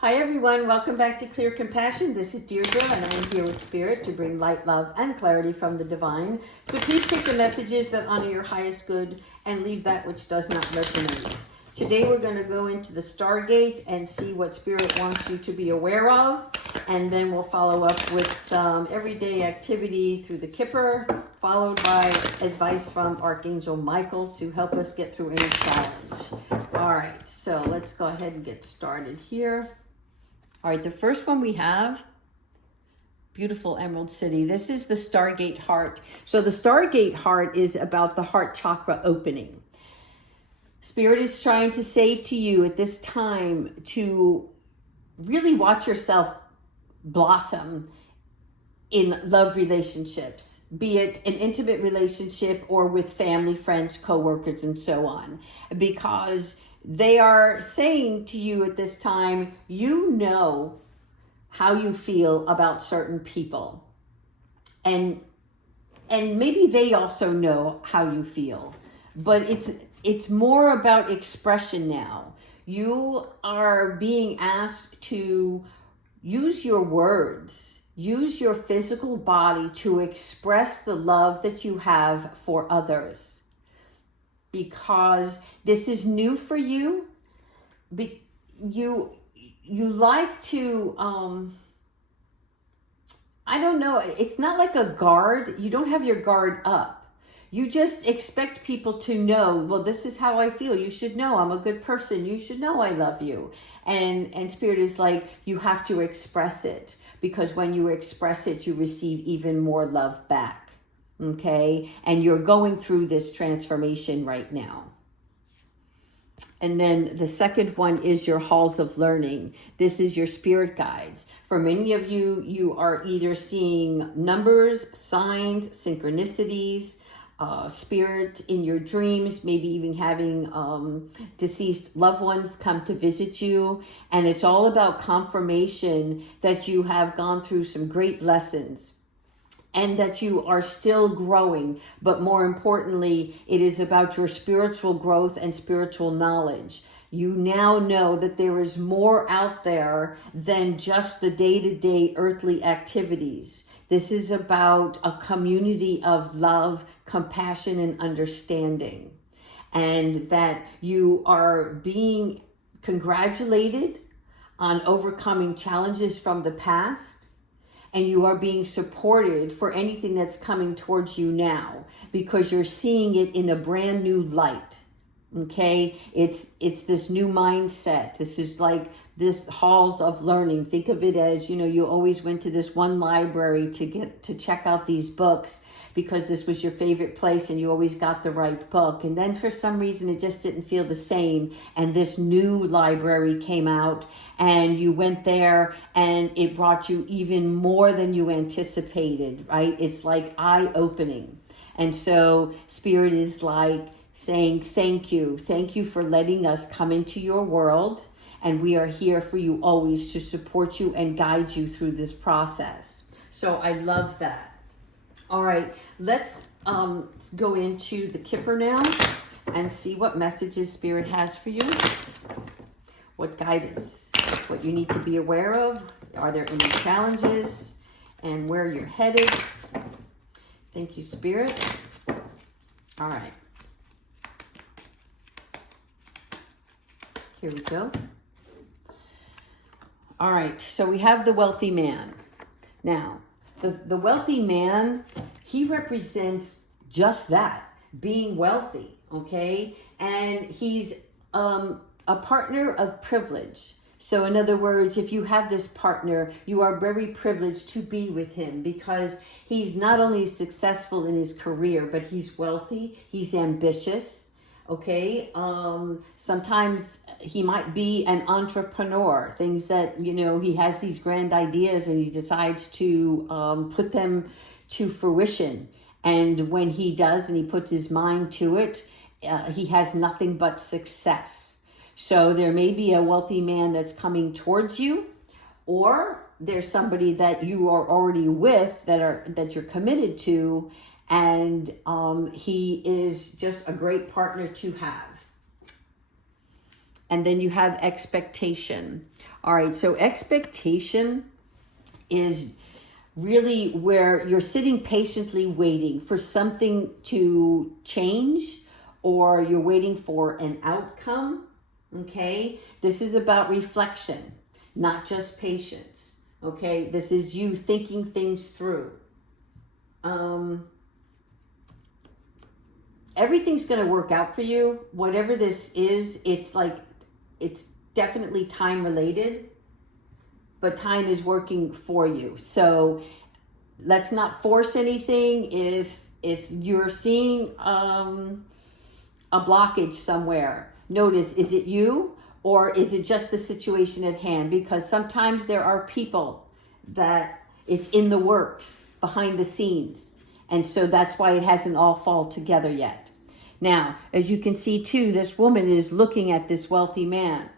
Hi everyone, welcome back to Clear Compassion. This is Deirdre and I am here with Spirit to bring light, love, and clarity from the divine. So please take the messages that honor your highest good and leave that which does not resonate. Today we're going to go into the Stargate and see what Spirit wants you to be aware of. And then we'll follow up with some everyday activity through the Kipper, followed by advice from Archangel Michael to help us get through any challenge. All right, so let's go ahead and get started here. All right, the first one we have, beautiful Emerald City. This is the Stargate Heart. So the Stargate Heart is about the heart chakra opening. Spirit is trying to say to you at this time to really watch yourself blossom in love relationships, be it an intimate relationship or with family, friends, coworkers, and so on. Because they are saying to you at this time, you know how you feel about certain people. And maybe they also know how you feel. But it's more about expression now. You are being asked to use your words, use your physical body to express the love that you have for others. Because this is new for you. You like to, I don't know, it's not like a guard. You don't have your guard up. You just expect people to know, well, this is how I feel. You should know I'm a good person. You should know I love you. And Spirit is like, you have to express it. Because when you express it, you receive even more love back. Okay, and you're going through this transformation right now. And then the second one is your halls of learning. This is your spirit guides. For many of you, you are either seeing numbers, signs, synchronicities, spirit in your dreams, maybe even having deceased loved ones come to visit you. And it's all about confirmation that you have gone through some great lessons. And that you are still growing, but more importantly, it is about your spiritual growth and spiritual knowledge. You now know that there is more out there than just the day-to-day earthly activities. This is about a community of love, compassion, and understanding. And that you are being congratulated on overcoming challenges from the past. And you are being supported for anything that's coming towards you now because you're seeing it in a brand new light. Okay, it's this new mindset. This is like this halls of learning. Think of it as, you always went to this one library to check out these books because this was your favorite place and you always got the right book. And then for some reason, it just didn't feel the same. And this new library came out and you went there and it brought you even more than you anticipated, right? It's like eye-opening. And so Spirit is like saying, thank you. Thank you for letting us come into your world. And we are here for you always to support you and guide you through this process. So I love that. All right, let's go into the Kipper now and see what messages Spirit has for you. What guidance, what you need to be aware of. Are there any challenges and where you're headed? Thank you, Spirit. All right. Here we go. All right, so we have the wealthy man. Now, the wealthy man, he represents just that, being wealthy, okay? And he's a partner of privilege. So in other words, if you have this partner, you are very privileged to be with him because he's not only successful in his career, but he's wealthy, he's ambitious, okay? Sometimes he might be an entrepreneur, things that, he has these grand ideas and he decides to put them to fruition. And when he does and he puts his mind to it, he has nothing but success. So there may be a wealthy man that's coming towards you, or there's somebody that you are already with that you're committed to, and he is just a great partner to have. And then you have expectation. All right, so expectation is really where you're sitting patiently waiting for something to change, or you're waiting for an outcome. Okay, this is about reflection, not just patience. Okay, this is you thinking things through. Everything's going to work out for you. Whatever this is, it's definitely time related, but time is working for you. So let's not force anything. If you're seeing a blockage somewhere, notice, is it you or is it just the situation at hand? Because sometimes there are people that it's in the works behind the scenes. And so that's why it hasn't all fall together yet. Now, as you can see too, this woman is looking at this wealthy man.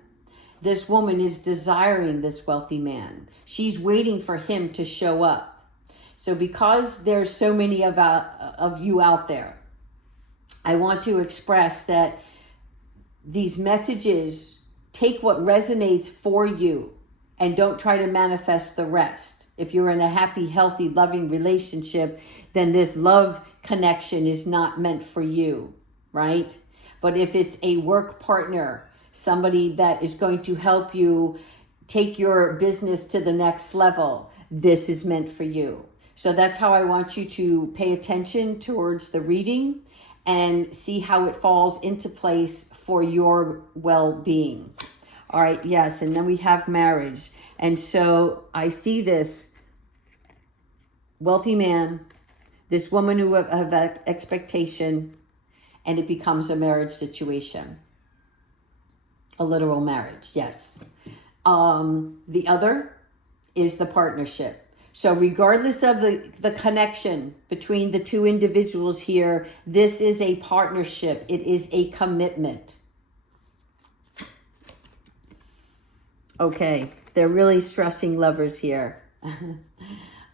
This woman is desiring this wealthy man. She's waiting for him to show up. So because there's so many of you out there, I want to express that these messages, take what resonates for you and don't try to manifest the rest. If you're in a happy, healthy, loving relationship, then this love connection is not meant for you, right? But if it's a work partner, somebody that is going to help you take your business to the next level, this is meant for you. So that's how I want you to pay attention towards the reading and see how it falls into place for your well-being. All right, yes, and then we have marriage. And so I see this wealthy man, this woman who have expectation, and it becomes a marriage situation. A literal marriage, yes. The other is the partnership. So regardless of the connection between the two individuals here, this is a partnership. It is a commitment. Okay, they're really stressing lovers here.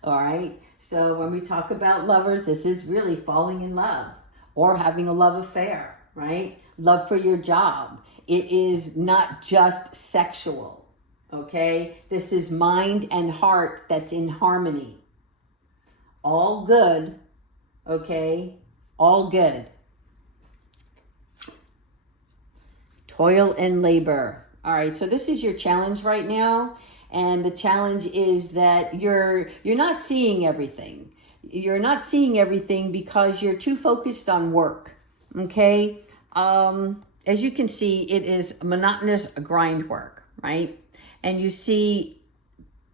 All right, so when we talk about lovers, this is really falling in love or having a love affair, right? Love for your job. It is not just sexual, okay? This is mind and heart that's in harmony. All good, okay? All good. Toil and labor. All right, so this is your challenge right now. And the challenge is that you're not seeing everything. You're not seeing everything because you're too focused on work, okay? As you can see, it is monotonous grind work, right? And you see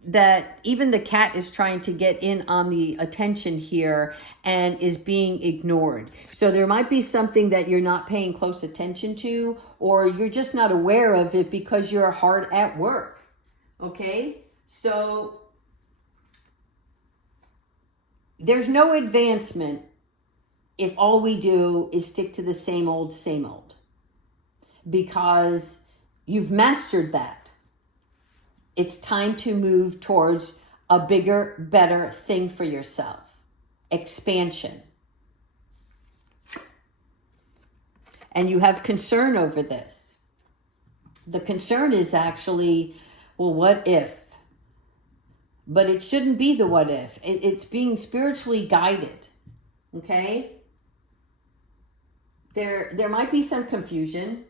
that even the cat is trying to get in on the attention here and is being ignored. So there might be something that you're not paying close attention to, or you're just not aware of it because you're hard at work, okay? So there's no advancement if all we do is stick to the same old, because you've mastered that. It's time to move towards a bigger, better thing for yourself. Expansion. And you have concern over this. The concern is actually, well, what if? But it shouldn't be the what if. It's being spiritually guided. Okay? There might be some confusion.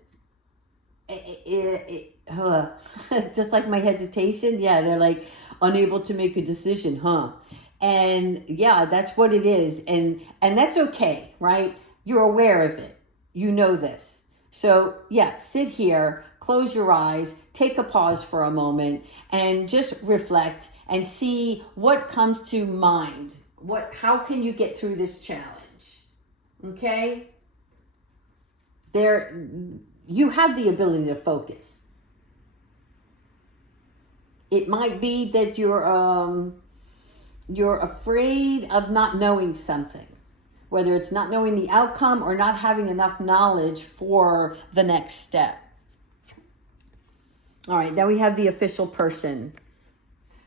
Just like my hesitation. Yeah, they're like unable to make a decision, huh? And yeah, that's what it is. And that's okay, right? You're aware of it. You know this. So yeah, sit here, close your eyes, take a pause for a moment and just reflect and see what comes to mind. How can you get through this challenge? Okay? You have the ability to focus. It might be that you're afraid of not knowing something, whether it's not knowing the outcome or not having enough knowledge for the next step. All right, then we have the official person.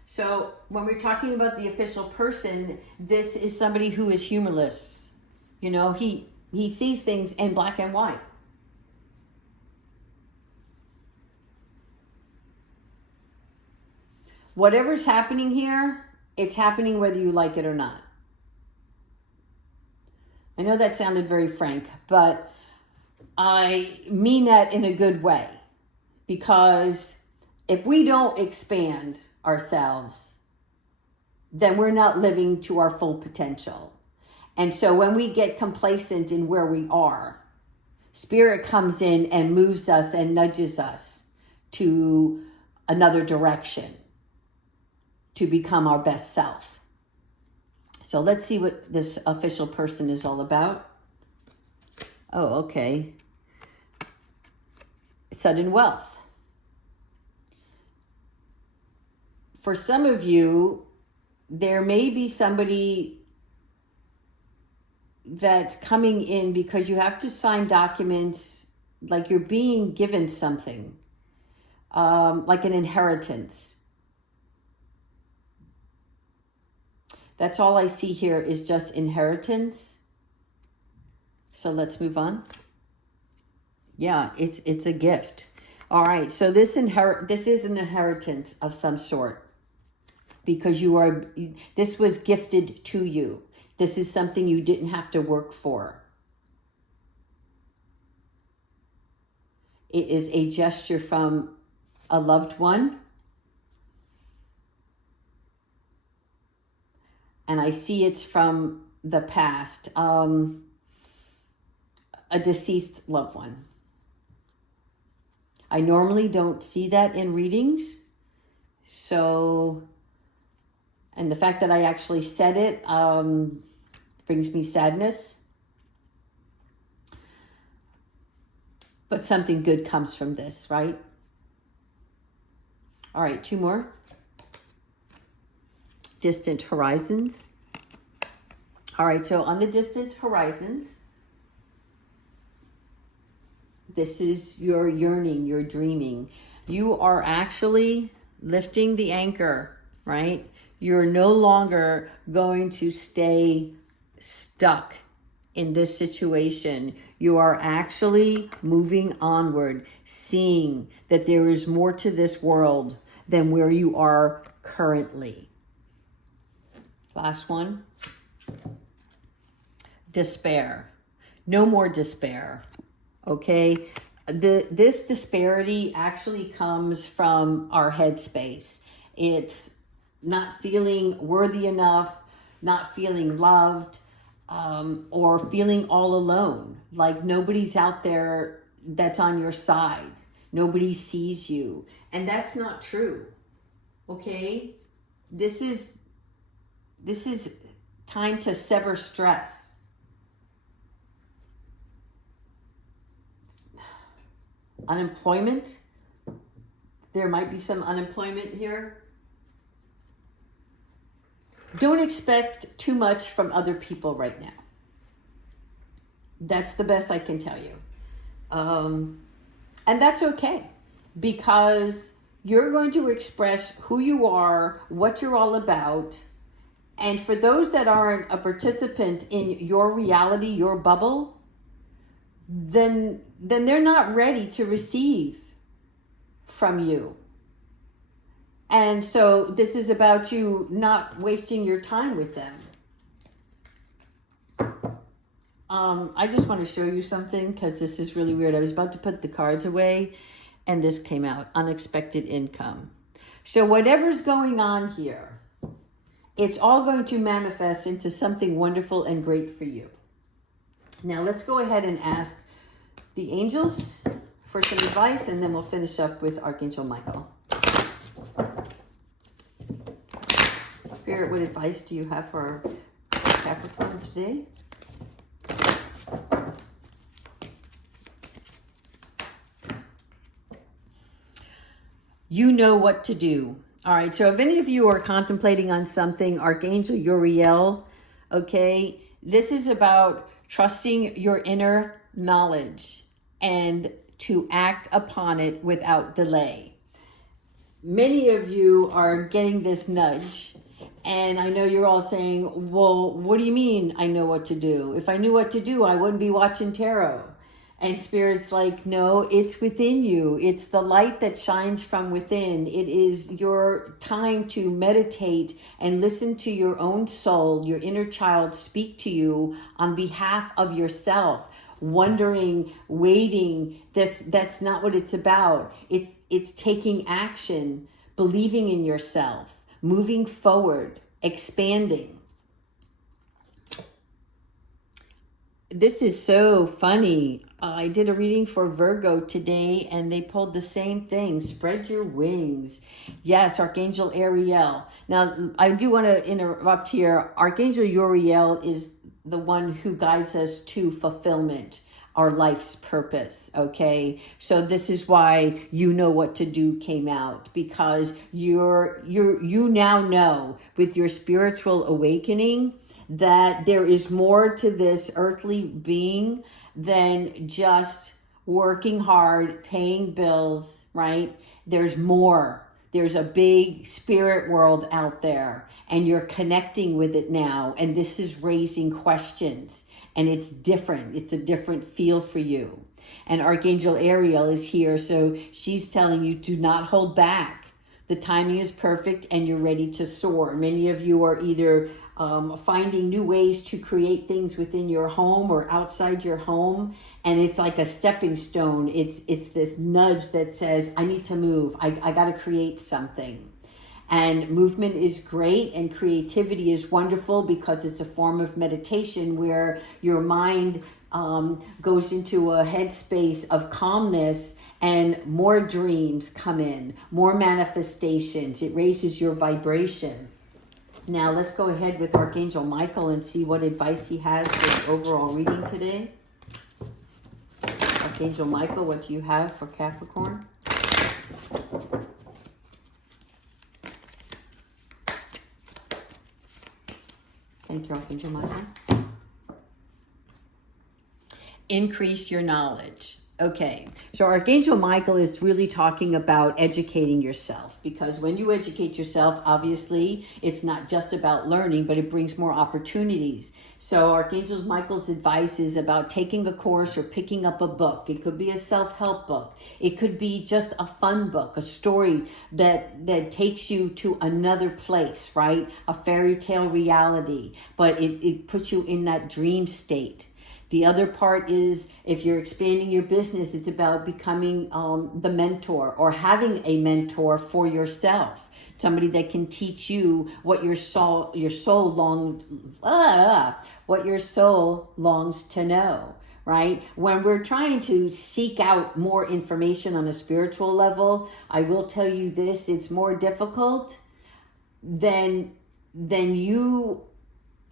So when we're talking about the official person, this is somebody who is humorless. You know, he sees things in black and white. Whatever's happening here, it's happening whether you like it or not. I know that sounded very frank, but I mean that in a good way. Because if we don't expand ourselves, then we're not living to our full potential. And so when we get complacent in where we are, Spirit comes in and moves us and nudges us to another direction to become our best self. So let's see what this official person is all about. Oh, okay. Sudden wealth. For some of you, there may be somebody that's coming in because you have to sign documents, like you're being given something, like an inheritance. That's all I see here is just inheritance. So let's move on. Yeah, it's a gift. All right, so this is an inheritance of some sort, because this was gifted to you. This is something you didn't have to work for. It is a gesture from a loved one. And I see it's from the past, a deceased loved one. I normally don't see that in readings. So, and the fact that I actually said it brings me sadness. But something good comes from this, right? All right, 2 more. Distant horizons. All right, so on the distant horizons, this is your yearning, your dreaming. You are actually lifting the anchor, right? You're no longer going to stay stuck in this situation. You are actually moving onward, seeing that there is more to this world than where you are currently. Last one. Despair. No more despair. Okay? This disparity actually comes from our headspace. It's not feeling worthy enough, not feeling loved, or feeling all alone. Like nobody's out there that's on your side. Nobody sees you. And that's not true. Okay? This is time to sever stress. Unemployment. There might be some unemployment here. Don't expect too much from other people right now. That's the best I can tell you. And that's okay, because you're going to express who you are, what you're all about. And for those that aren't a participant in your reality, your bubble, then they're not ready to receive from you. And so this is about you not wasting your time with them. I just want to show you something because this is really weird. I was about to put the cards away and this came out. Unexpected income. So whatever's going on here, it's all going to manifest into something wonderful and great for you. Now let's go ahead and ask the angels for some advice, and then we'll finish up with Archangel Michael. Spirit, what advice do you have for Capricorn today? You know what to do. All right, so if any of you are contemplating on something, Archangel Uriel, okay, this is about trusting your inner knowledge and to act upon it without delay. Many of you are getting this nudge, and I know you're all saying, well, what do you mean I know what to do? If I knew what to do, I wouldn't be watching tarot. And Spirit's like, no, it's within you. It's the light that shines from within. It is your time to meditate and listen to your own soul, your inner child speak to you on behalf of yourself. Wondering, waiting, that's not what it's about. It's taking action, believing in yourself, moving forward, expanding. This is so funny. I did a reading for Virgo today and they pulled the same thing. Spread your wings. Yes, Archangel Ariel. Now, I do want to interrupt here. Archangel Uriel is the one who guides us to fulfillment, our life's purpose, okay? So this is why You Know What to Do came out, because you now know with your spiritual awakening that there is more to this earthly being than just working hard, paying bills, right? There's more. There's a big spirit world out there, and you're connecting with it now, and this is raising questions, and it's different. It's a different feel for you. And Archangel Ariel is here, so she's telling you, do not hold back. The timing is perfect, and you're ready to soar. Many of you are either finding new ways to create things within your home or outside your home, and it's like a stepping stone. It's this nudge that says, I need to move. I got to create something. And movement is great, and creativity is wonderful because it's a form of meditation where your mind goes into a headspace of calmness, and more dreams come in, more manifestations. It raises your vibration. Now let's go ahead with Archangel Michael and see what advice he has for the overall reading today. Archangel Michael, what do you have for Capricorn? Thank you, Archangel Michael. Increase your knowledge. Okay, so Archangel Michael is really talking about educating yourself, because when you educate yourself, obviously, it's not just about learning, but it brings more opportunities. So Archangel Michael's advice is about taking a course or picking up a book. It could be a self-help book. It could be just a fun book, a story that takes you to another place, right? A fairy tale reality, but it puts you in that dream state. The other part is, if you're expanding your business, it's about becoming the mentor or having a mentor for yourself. Somebody that can teach you what your soul longs to know, right? When we're trying to seek out more information on a spiritual level, I will tell you this, it's more difficult than you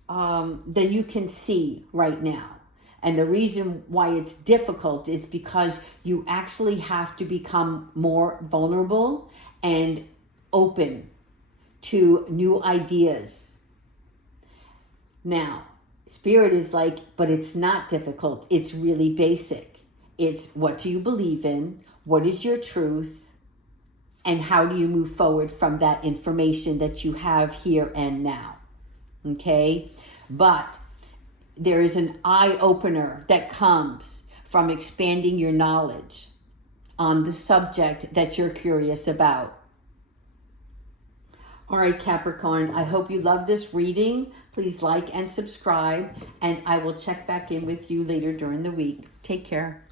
can see right now. And the reason why it's difficult is because you actually have to become more vulnerable and open to new ideas. Now, Spirit is like, but it's not difficult. It's really basic. It's, what do you believe in? What is your truth? And how do you move forward from that information that you have here and now? Okay? But there is an eye-opener that comes from expanding your knowledge on the subject that you're curious about. All right, Capricorn, I hope you love this reading. Please like and subscribe, and I will check back in with you later during the week. Take care.